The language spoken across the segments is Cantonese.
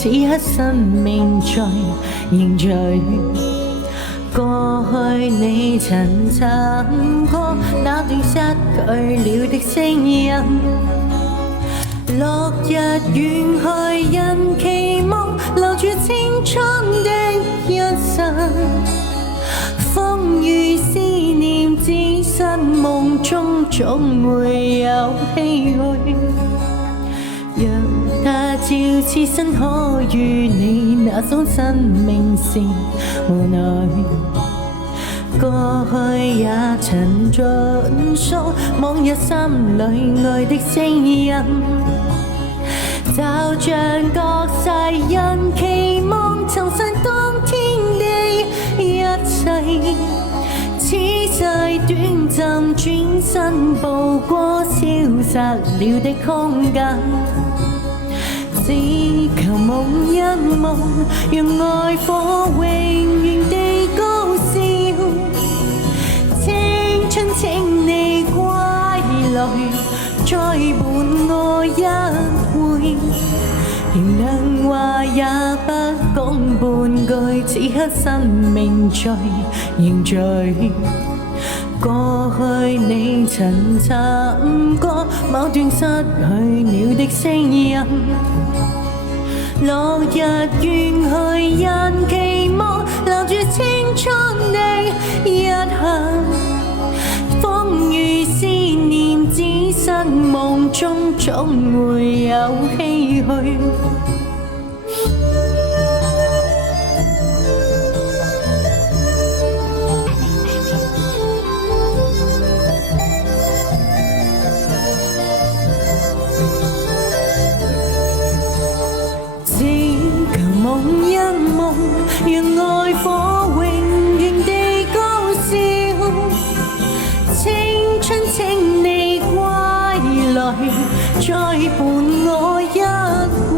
此刻生命在凝聚。過去你曾唱過那段失去了的聲音，落日遠去，人期望留住青春的一生。風雨思念，只身夢中總會有唏噓。讓他照此生可與你那種生命是無奈。過去也曾盡訴往日心裏愛的聲音，就像各世人期望重拾當天的一切。此世短暫，轉身步過消失了的空間。只求夢一夢，讓愛火永遠地高燒。青春請你歸來，再伴我一回。仍能話也不講半句，此刻生命在凝聚。過去你曾唱過某段失去了的聲音，落日遠去，人期望留住青春的一刻。風雨思念，只身夢中總會有唏噓。夢一夢，讓愛火永遠地高燒。青春請你歸來，再伴我一回。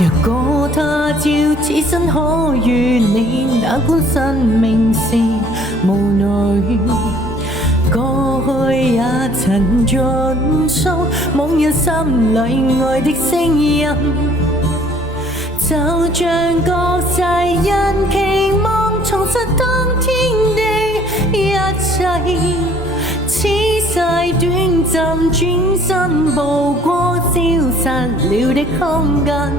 若果他朝此生可與你那般生命是無奈。過去也曾盡訴往日心裏愛的聲音，就像各世人期望重拾當天的一切。此世短暫，轉身步過消失了的空間。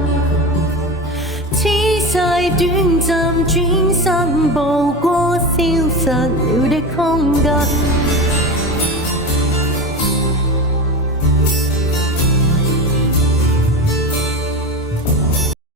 此世短暫，轉身步過消失了的空間。